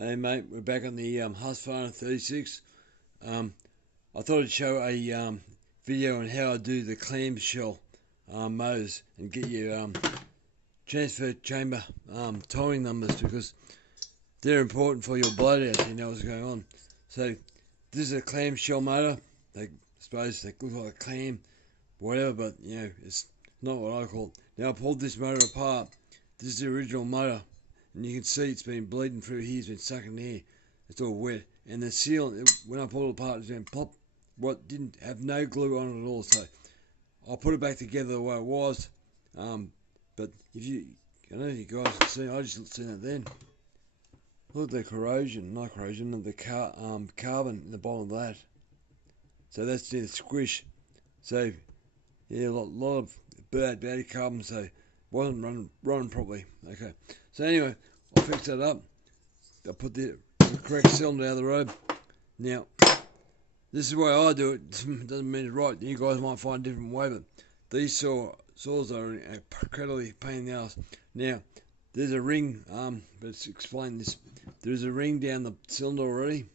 Hey mate, we're back on the Husqvarna 36. I thought I'd show a video on how I do the clamshell motors and get your transfer chamber timing numbers, because they're important for your blowouts so you know what's going on. So this is a clamshell motor. I suppose they look like a clam, whatever, but you know, it's not what I call it. Now I pulled this motor apart. This is the original motor. And you can see it's been bleeding through here, it's been sucking air, it's all wet. And the sealant, when I pulled it apart, it went pop. What didn't have no glue on it at all. So I'll put it back together the way it was. But if you, I don't know if you guys can see, I just seen it then. Look at the corrosion, not corrosion, the carbon in the bottom of that. So that's the squish. So yeah, a lot of bad carbon, so it wasn't running properly. Okay. So anyway, I'll fix that up. I'll put the correct cylinder out of the road. Now, this is the way I do it. Doesn't mean it's right. You guys might find a different way, but these saws are incredibly pain in the ass. Now, there's a ring. Let's explain this. There's a ring down the cylinder already.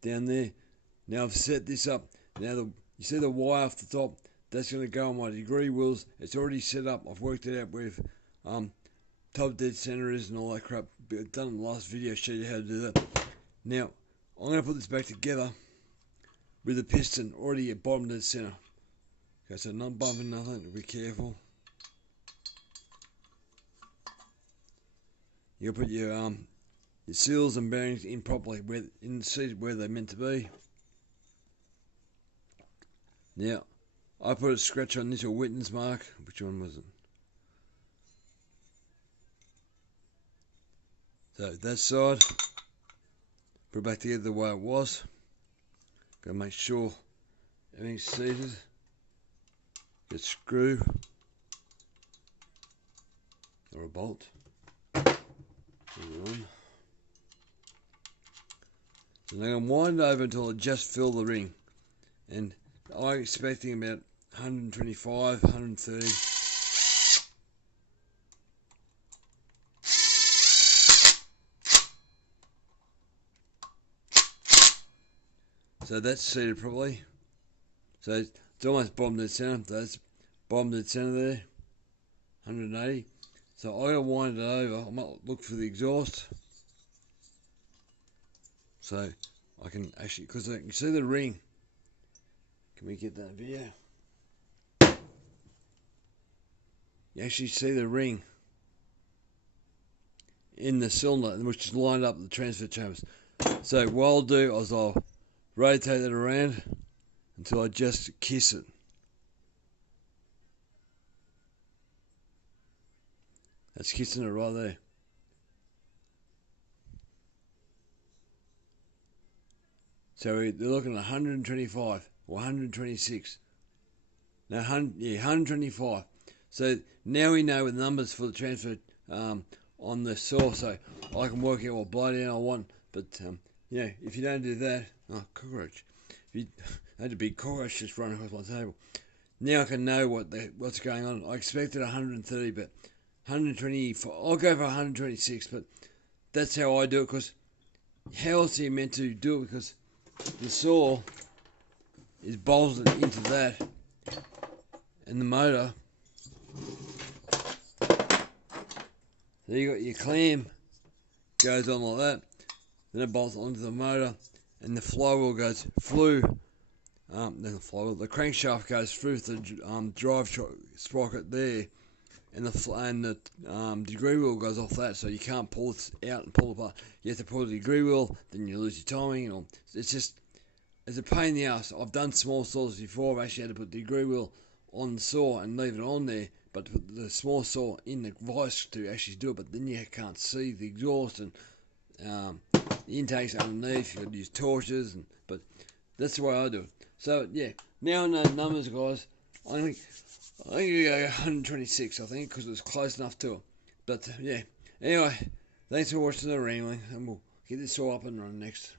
Down there. Now I've set this up. Now you see the wire off the top. That's going to go on my degree wheels. It's already set up. I've worked it out with top dead center is and all that crap. I've done in the last video, showed you how to do that. Now I'm going to put this back together with the piston already at bottom dead center. Okay, so not bumping nothing. Be careful. You put your seals and bearings in properly in the seat where they're meant to be. Now I put a scratch on this, or witness mark. Which one was it? So that side, put it back together the way it was. Got to make sure everything's seated. Get a screw or a bolt. Put it on. So now I'm going to wind over until I just fill the ring, and I'm expecting about 125, 130. So that's seated properly. So it's almost bottom dead center. That's bottom dead center there. 180. So I gotta wind it over. I might look for the exhaust. So I can actually, because I can see the ring. Can we get that video? You actually see the ring in the cylinder, which is lined up with the transfer chambers. So what I'll do is I'll rotate it around until I just kiss it. That's kissing it right there. So they're looking at 125 or 126. Now, 125. So now we know the numbers for the transfer on the saw, so I can work out what blowdown I want. But yeah, if you don't do that, cockroach. That's a big cockroach just running across my table. Now I can know what's going on. I expected 130, but 125. I'll go for 126, but that's how I do it. Because how else are you meant to do it? Because the saw is bolted into that, and the motor. So you got your clam goes on like that, then it bolts onto the motor, and the flywheel goes through. The crankshaft goes through the drive sprocket there, and the degree wheel goes off that, so you can't pull it out and pull it apart. You have to pull the degree wheel, then you lose your timing, and it's a pain in the ass. I've done small saws before. I've actually had to put the degree wheel on the saw and leave it on there, but put the small saw in the vise to actually do it. But then you can't see the exhaust, and the intakes underneath. You got to use torches, but that's the way I do it. So yeah, now I know the numbers, guys. I think you go 126. I think because it was close enough to it. But yeah, anyway, thanks for watching the wrangling, and we'll get this all up and running next.